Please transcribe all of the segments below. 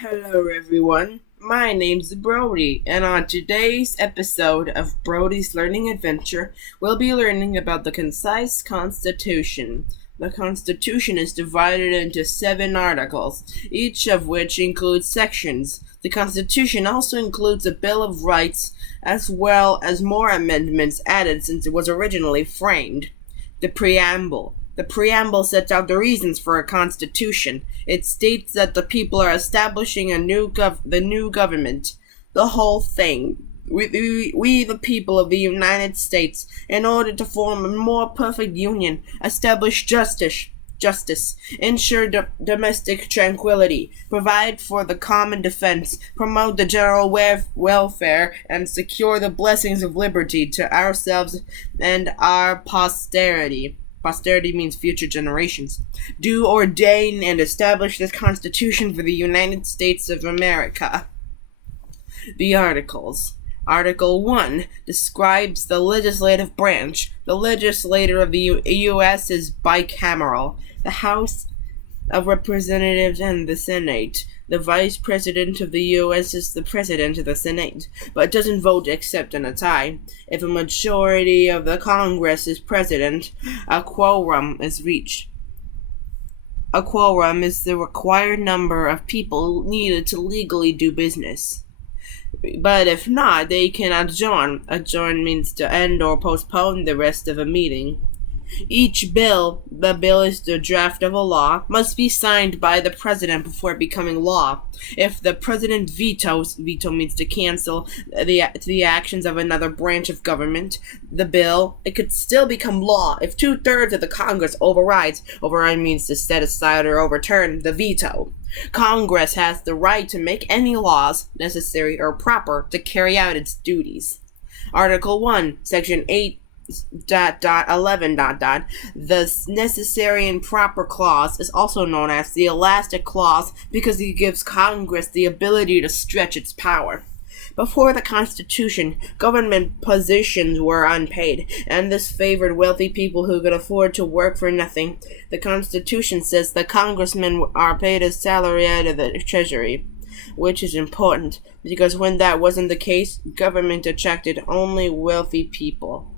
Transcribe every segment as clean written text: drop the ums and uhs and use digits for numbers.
Hello everyone, my name's Brody, and on today's episode of Brody's Learning Adventure, we'll be learning about the concise Constitution. The Constitution is divided into 7 articles, each of which includes sections. The Constitution also includes a Bill of Rights, as well as more amendments added since it was originally framed. The Preamble. The preamble sets out the reasons for a constitution. It states that the people are establishing the new government. The whole thing. We, the people of the United States, in order to form a more perfect union, establish justice, ensure domestic tranquility, provide for the common defense, promote the general welfare, and secure the blessings of liberty to ourselves and our posterity. Posterity means future generations. Do ordain and establish this Constitution for the United States of America. The Articles. Article 1 describes the legislative branch. The legislature of the U.S. is bicameral. The House of Representatives and the Senate. The Vice President of the U.S. is the President of the Senate, but doesn't vote except in a tie. If a majority of the Congress is present, a quorum is reached. A quorum is the required number of people needed to legally do business. But if not, they can adjourn. Adjourn means to end or postpone the rest of a meeting. Each bill, the bill is the draft of a law, must be signed by the president before becoming law. If the president vetoes, veto means to cancel the actions of another branch of government, the bill, it could still become law if 2/3 of the Congress overrides. Override means to set aside or overturn the veto. Congress has the right to make any laws, necessary or proper, to carry out its duties. Article 1, Section 8, 11. The necessary and proper clause is also known as the elastic clause because it gives Congress the ability to stretch its power. Before the Constitution, government positions were unpaid, and this favored wealthy people who could afford to work for nothing. The Constitution says that congressmen are paid a salary out of the Treasury, which is important because when that wasn't the case, government attracted only wealthy people.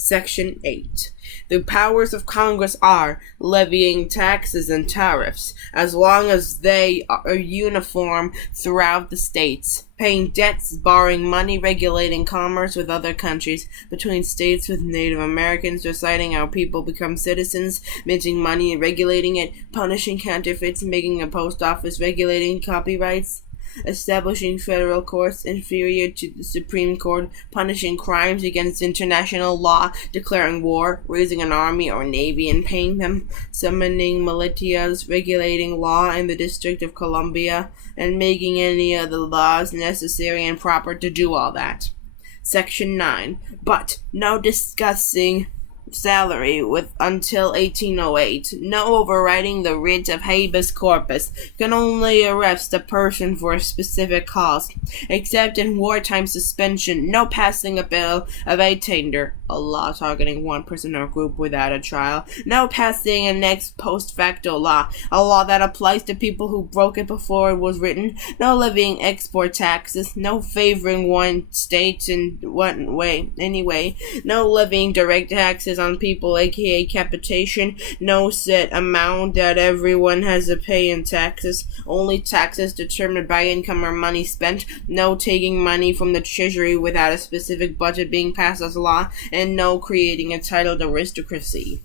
Section 8. The powers of Congress are levying taxes and tariffs, as long as they are uniform throughout the states, paying debts, borrowing money, regulating commerce with other countries, between states with Native Americans, deciding how people become citizens, minting money and regulating it, punishing counterfeits, making a post office, regulating copyrights, establishing federal courts inferior to the Supreme Court, punishing crimes against international law, declaring war, raising an army or navy and paying them, summoning militias, regulating law in the District of Columbia, and making any other laws necessary and proper to do all that. Section 9. But no discussing salary with until 1808. No overriding the writ of habeas corpus. Can only arrest a person for a specific cause. Except in wartime suspension. No passing a bill of attainder, a law targeting one person or group without a trial. No passing an ex post facto law, a law that applies to people who broke it before it was written. No levying export taxes. No favoring one state in one way anyway. No levying direct taxes on people, aka capitation. No set amount that everyone has to pay in taxes. Only taxes determined by income or money spent. No taking money from the treasury without a specific budget being passed as law. And no creating a titled aristocracy.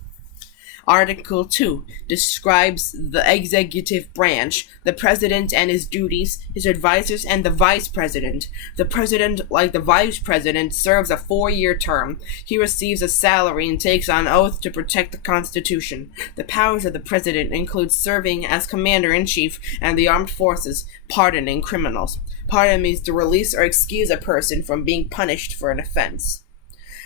Article 2 describes the executive branch, the president and his duties, his advisors, and the vice president. The president, like the vice president, serves a 4-year term. He receives a salary and takes on oath to protect the Constitution. The powers of the president include serving as commander-in-chief and the armed forces, pardoning criminals. Pardon means to release or excuse a person from being punished for an offense.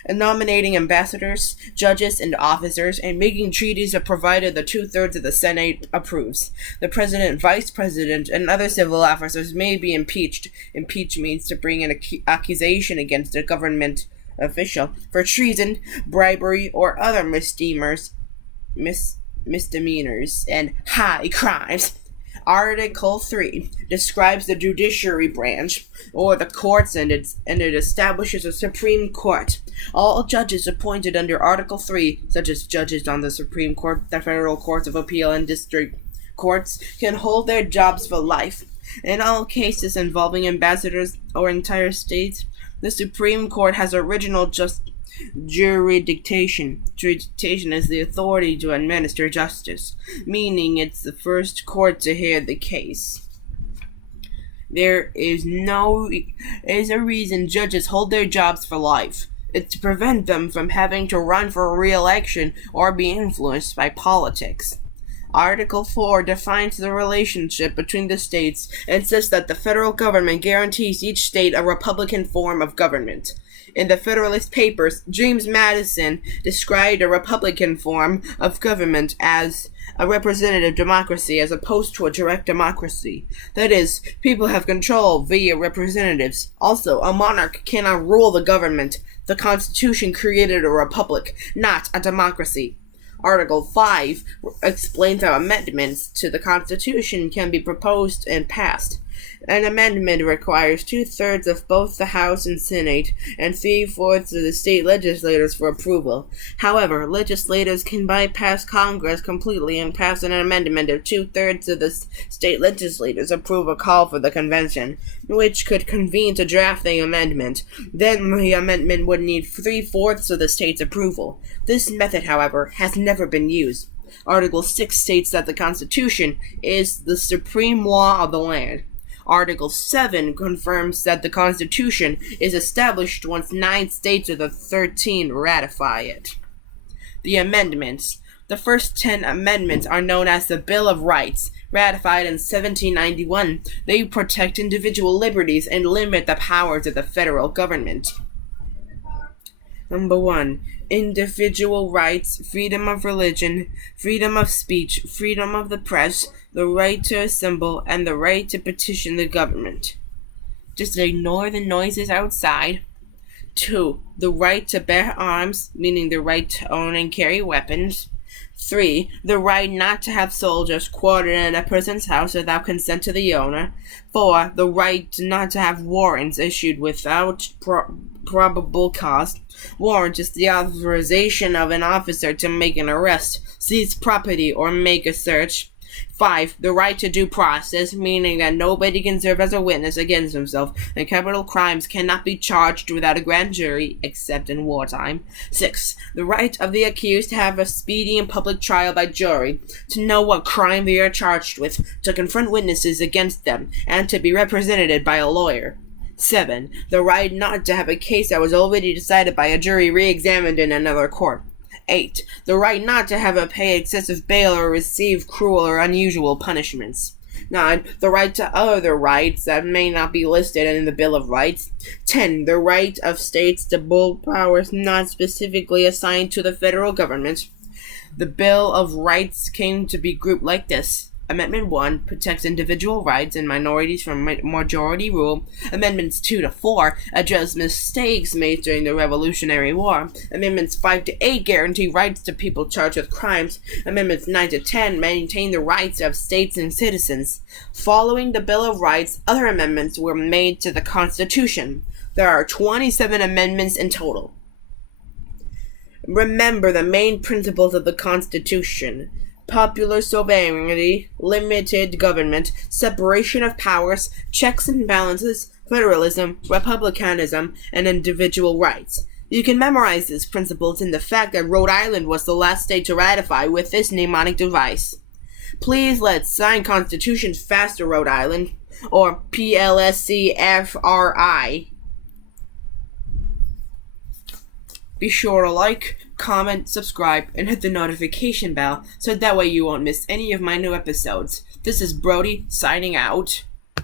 And nominating ambassadors, judges, and officers, and making treaties provided the 2/3 of the Senate approves. The president, vice president, and other civil officers may be impeached. Impeach means to bring an accusation against a government official for treason, bribery, or other misdemeanors and high crimes. Article 3 describes the judiciary branch, or the courts, and it establishes a Supreme Court. All judges appointed under Article 3, such as judges on the Supreme Court, the Federal Courts of Appeal, and District Courts, can hold their jobs for life. In all cases involving ambassadors or entire states, the Supreme Court has original jurisdiction. Jurisdiction is the authority to administer justice, meaning it's the first court to hear the case. There is a reason judges hold their jobs for life. It's to prevent them from having to run for re-election or be influenced by politics. Article 4 defines the relationship between the states and says that the federal government guarantees each state a Republican form of government. In the Federalist Papers, James Madison described a Republican form of government as a representative democracy as opposed to a direct democracy. That is, people have control via representatives. Also, a monarch cannot rule the government. The Constitution created a republic, not a democracy. Article 5 explains how amendments to the Constitution can be proposed and passed. An amendment requires 2/3 of both the House and Senate and 3/4 of the state legislators for approval. However, legislators can bypass Congress completely and pass an amendment if 2/3 of the state legislators approve a call for the convention, which could convene to draft the amendment. Then the amendment would need 3/4 of the state's approval. This method, however, has never been used. Article 6 states that the Constitution is the supreme law of the land. Article 7 confirms that the Constitution is established once 9 states of the 13 ratify it. The amendments. The first 10 amendments are known as the Bill of Rights, ratified in 1791. They protect individual liberties and limit the powers of the federal government. Number 1. Individual rights, freedom of religion, freedom of speech, freedom of the press, the right to assemble, and the right to petition the government. Just ignore the noises outside. 2. The right to bear arms, meaning the right to own and carry weapons. 3. The right not to have soldiers quartered in a person's house without consent to the owner. 4. The right not to have warrants issued without probable cause. Warrant is the authorization of an officer to make an arrest, seize property, or make a search. 5. The right to due process, meaning that nobody can serve as a witness against himself, and capital crimes cannot be charged without a grand jury, except in wartime. 6. The right of the accused to have a speedy and public trial by jury, to know what crime they are charged with, to confront witnesses against them, and to be represented by a lawyer. 7. The right not to have a case that was already decided by a jury re-examined in another court. 8. The right not to have to pay excessive bail or receive cruel or unusual punishments. 9. The right to other rights that may not be listed in the Bill of Rights. 10. The right of states to bold powers not specifically assigned to the federal government. The Bill of Rights came to be grouped like this. Amendment 1 protects individual rights and minorities from majority rule. Amendments 2 to 4 address mistakes made during the Revolutionary War. Amendments 5 to 8 guarantee rights to people charged with crimes. Amendments 9 to 10 maintain the rights of states and citizens. Following the Bill of Rights, other amendments were made to the Constitution. There are 27 amendments in total. Remember the main principles of the Constitution: popular sovereignty, limited government, separation of powers, checks and balances, federalism, republicanism, and individual rights. You can memorize these principles in the fact that Rhode Island was the last state to ratify with this mnemonic device. Please let's sign Constitutions faster, Rhode Island, or PLSCFRI. Be sure to like, comment, subscribe, and hit the notification bell so that way you won't miss any of my new episodes. This is Brody signing out.